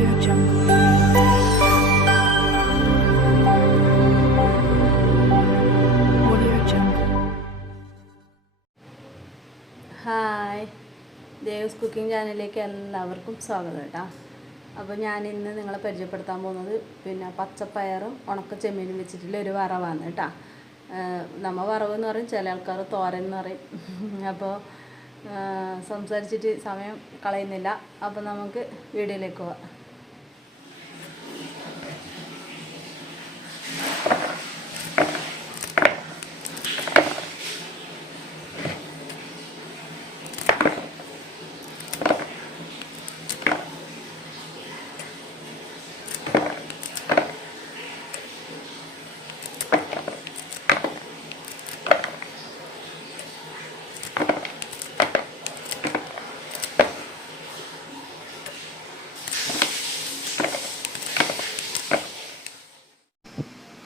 Jungle. Hi Devas cooking ചാനലിലേക്ക് എല്ലാവർക്കും സ്വാഗതം കേട്ടോ. അപ്പോൾ ഞാൻ ഇന്ന് നിങ്ങളെ പരിചയപ്പെടുത്താൻ പോകുന്നത് പിന്നെ പച്ചപ്പയറും ഉണക്ക ചെമ്മീനും വെച്ചിട്ടുള്ള ഒരു വറവാണ് കേട്ടോ. നമ്മ വറവ് എന്ന് പറയും ചില ആൾക്കാർ തോരൻ എന്ന് പറയും. അപ്പോൾ സംസാരിച്ചിട്ട് സമയം കളയുന്നില്ല. അപ്പോൾ നമുക്ക് വീഡിയോയിലേക്ക് പോവാം.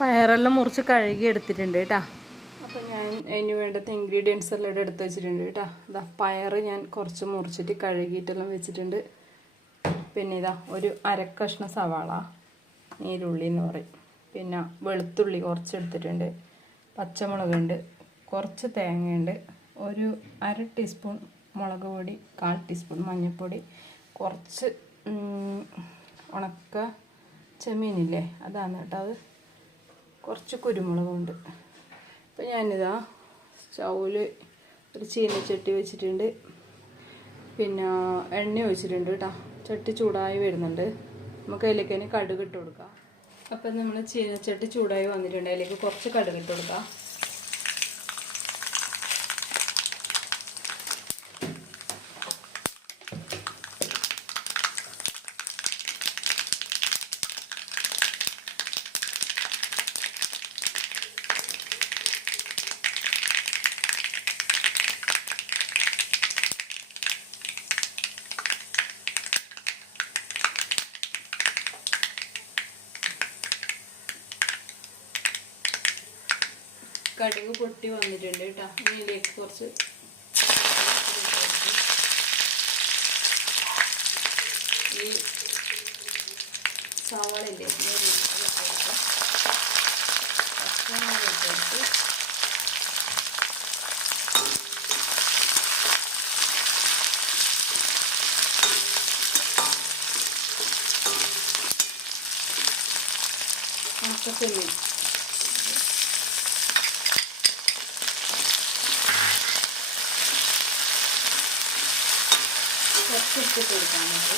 പയറെല്ലാം മുറിച്ച് കഴുകി എടുത്തിട്ടുണ്ട് കേട്ടോ. അപ്പോൾ ഞാൻ അതിന് വേണ്ടത്തെ ഇൻഗ്രീഡിയൻസ് എല്ലാം ഇവിടെ എടുത്ത് വെച്ചിട്ടുണ്ട് കേട്ടോ. ഇതാ പയർ ഞാൻ കുറച്ച് മുറിച്ചിട്ട് കഴുകിയിട്ടെല്ലാം വെച്ചിട്ടുണ്ട്. പിന്നെ ഇതാ ഒരു അരക്കഷ്ണ സവാള നീരുള്ളി എന്ന് പറയും. പിന്നെ വെളുത്തുള്ളി കുറച്ച് എടുത്തിട്ടുണ്ട് പച്ചമുളകുണ്ട് കുറച്ച് തേങ്ങയുണ്ട് ഒരു അര ടീസ്പൂൺ മുളക് പൊടി കാൽ ടീസ്പൂൺ മഞ്ഞൾപ്പൊടി കുറച്ച് ഉണക്ക ചെമ്മീനില്ലേ അതാണ് കേട്ടോ അത്. കുറച്ച് കുരുമുളകുണ്ട്. അപ്പം ഞാനിതാ സ്റ്റൗവിൽ ഒരു ചീനച്ചട്ടി വെച്ചിട്ടുണ്ട്. പിന്നെ എണ്ണ ഒഴിച്ചിട്ടുണ്ട് കേട്ടോ. ചട്ടി ചൂടായി വരുന്നുണ്ട്. നമുക്ക് അതിലേക്ക് തന്നെ കടുക് ഇട്ട് കൊടുക്കാം. അപ്പം നമ്മൾ ചീനച്ചട്ടി ചൂടായി വന്നിട്ടുണ്ട്. അതിലേക്ക് കുറച്ച് കടുക് ഇട്ട് കൊടുക്കാം. കടുക് പൊട്ടി വന്നിട്ടുണ്ട് കേട്ടോ. ഇനി ഇതിലേക്ക് കുറച്ച് ഈ സവാളില്ലേ പച്ചമുളക് ഉണക്കച്ചെമ്മീൻ കുറച്ച് ഇട്ടിട്ട്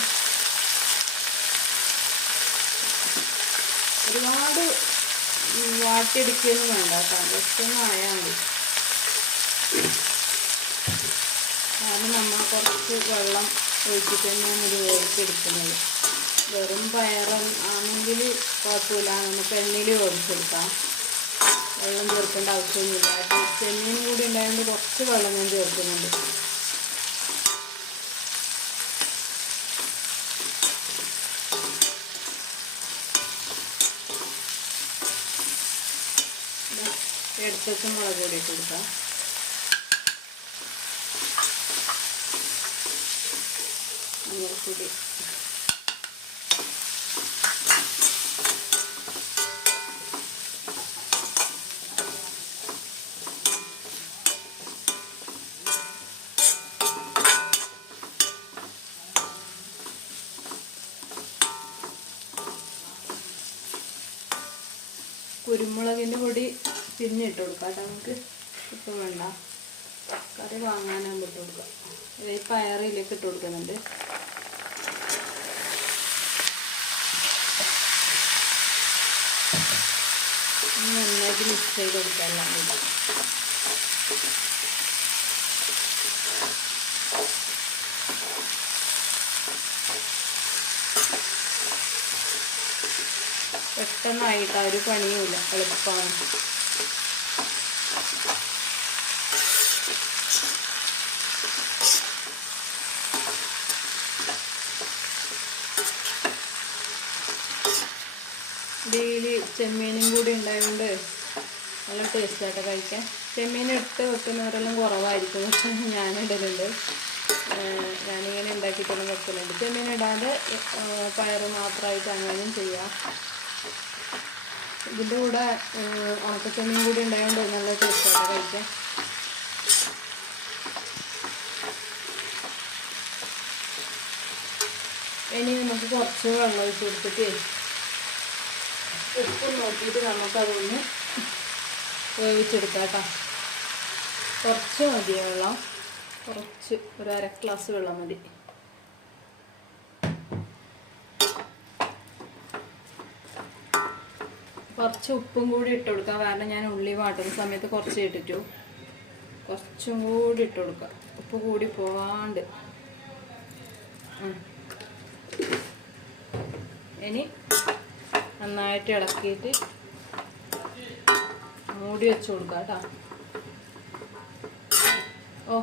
ഒരുപാട് വാട്ടിയെടുക്കുകയൊന്നും വേണ്ട കേട്ടോ. ജസ്റ്റ് ആയാൽ മതി. കാരണം നമ്മൾ കുറച്ച് വെള്ളം ഒഴിച്ചിട്ട് തന്നെയാണ് ഇത് വേവിച്ചെടുക്കുന്നത്. വെറും പയറും ആണെങ്കിൽ കുഴപ്പമില്ല. നമുക്ക് എണ്ണയിൽ വേവിച്ചെടുക്കാം. വെള്ളം ചേർക്കേണ്ട ആവശ്യമൊന്നുമില്ല. ചെമ്മീനും കൂടി ഉണ്ടായതുകൊണ്ട് കുറച്ച് വെള്ളം ഞാൻ ചേർക്കുന്നുണ്ട്. എടുത്തേക്ക് മുളക് പൊടി കൊടുക്കാം. മഞ്ഞൾപ്പൊടി കുരുമുളകിന്റെ പൊടി പിന്നെ ഇട്ട് കൊടുക്കാം. നമുക്ക് ഇപ്പം വേണ്ട. കറി വാങ്ങാനാകുമ്പോൾ ഇട്ട് കൊടുക്കാം ഈ പയറിലേക്ക് ഇട്ട് കൊടുക്കുന്നുണ്ട്. നന്നായിട്ട് മിക്സ് ചെയ്ത് കൊടുക്കാനാണ് പെട്ടെന്നായിട്ട് ആ ഒരു പണിയുമില്ല. എളുപ്പമാണ്. ചെമ്മീനും കൂടി ഉണ്ടായതുകൊണ്ട് നല്ല ടേസ്റ്റായിട്ട് കഴിക്കാൻ. ചെമ്മീൻ ഇട്ട് വെക്കുന്നവരെല്ലാം കുറവായിരിക്കും. പക്ഷെ ഞാൻ ഇടലുണ്ട്. ഞാനിങ്ങനെ ഉണ്ടാക്കി ഉണ്ടാക്കിയിട്ടൊന്നും വെക്കലുണ്ട്. ചെമ്മീൻ ഇടാതെ പയറ് മാത്രമായിട്ട് അങ്ങനെയും ചെയ്യാം. ഇതിന്റെ കൂടെ ഉണക്കച്ചെമ്മീൻ കൂടി ഉണ്ടായതുകൊണ്ട് നല്ല ടേസ്റ്റായിട്ട് കഴിക്കാം ഇനി നമുക്ക് കുറച്ച് വെള്ളം ഒഴിച്ച് കൊടുത്തിട്ട് ഉപ്പ് നോക്കിയിട്ട് നമുക്കതൊന്ന് വേവിച്ചെടുക്കാം കേട്ടോ കുറച്ച് മതി വെള്ളം. കുറച്ച് ഒരു അര ഗ്ലാസ് വെള്ളം മതി. കുറച്ച് ഉപ്പും കൂടി ഇട്ട് കൊടുക്കാം. കാരണം ഞാൻ ഉള്ളി വാട്ടുന്ന സമയത്ത് കുറച്ച് ഇട്ടിട്ടു. കുറച്ചും കൂടി ഇട്ട് കൊടുക്കാം. ഉപ്പ് കൂടി പോവാണ്ട്. ഇനി നന്നായിട്ട് ഇളക്കിയിട്ട് മൂടി വെച്ച് കൊടുക്കാം കേട്ടോ. ഓ.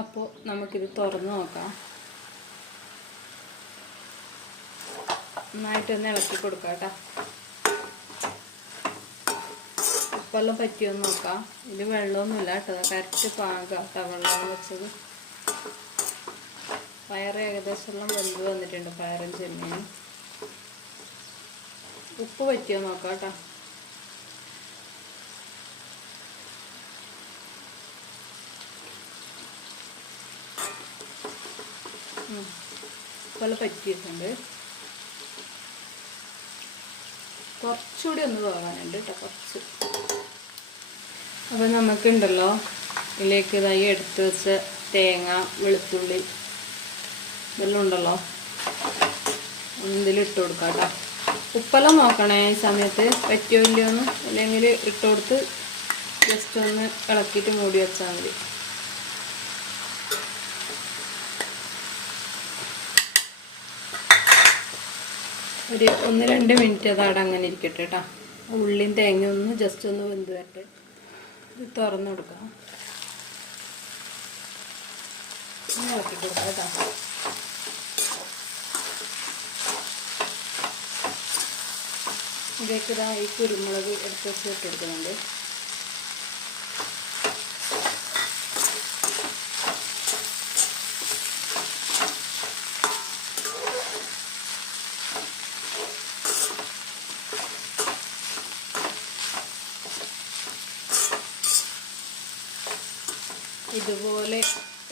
അപ്പോൾ നമുക്കിത് തുറന്ന് നോക്കാം. നന്നായിട്ടൊന്ന് ഇളക്കി കൊടുക്കാം കേട്ടോ. ഉപ്പെല്ലാം പറ്റിയൊന്ന് നോക്കാം. ഇതിൽ വെള്ളമൊന്നുമില്ല കേട്ടോ. കറക്റ്റ് പാകം കേട്ടോ വെള്ളം വെച്ചത്. പയറ് ഏകദേശം എല്ലാം വെന്ത് വന്നിട്ടുണ്ട് പയറും ചെമ്മീനും. ഉപ്പ് പറ്റിയോ നോക്കാം കേട്ടോ. ഉപ്പെല്ലാം പറ്റിയിട്ടുണ്ട്. കുറച്ചുകൂടി ഒന്ന് വേവാനുണ്ട് കേട്ടോ കുറച്ച്. അപ്പോൾ നമുക്കുണ്ടല്ലോ ഇതിലേക്ക് ഇതായി എടുത്ത് വെച്ച തേങ്ങ വെളുത്തുള്ളി ഇതെല്ലാം ഉണ്ടല്ലോ. ഇതിലിട്ട് കൊടുക്കാം കേട്ടോ ഉപ്പെല്ലാം നോക്കണേ ഈ സമയത്ത് പറ്റിയോ ഇല്ലയോന്ന്? അല്ലെങ്കിൽ ഇട്ട് കൊടുത്ത് ജസ്റ്റ് ഒന്ന് ഇളക്കിയിട്ട് മൂടി വെച്ചാൽ മതി. ഒരു ഒന്ന് രണ്ട് മിനിറ്റ് അത് അങ്ങനെ ഇരിക്കട്ടെ കേട്ടോ ഉള്ളിയും തേങ്ങ ഒന്ന് ജസ്റ്റ് ഒന്ന് വെന്ത് വരട്ടെ ഇത് തുറന്നു കൊടുക്കാം. ഒന്ന് കൊടുക്കാം കുരുമുളക് എടുത്ത് വെച്ച് ഇതുപോലെ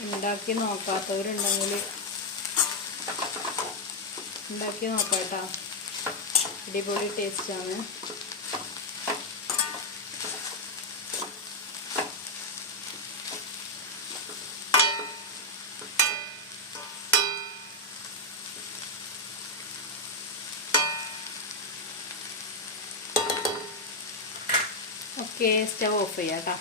ഉണ്ടാക്കി നോക്കാത്തവരുണ്ടെങ്കിൽ ഉണ്ടാക്കി നോക്കാട്ടോ. അടിപൊളി ടേസ്റ്റാണ്. ഓക്കെ സ്റ്റവ് ഓഫ് ചെയ്യാം കേട്ടോ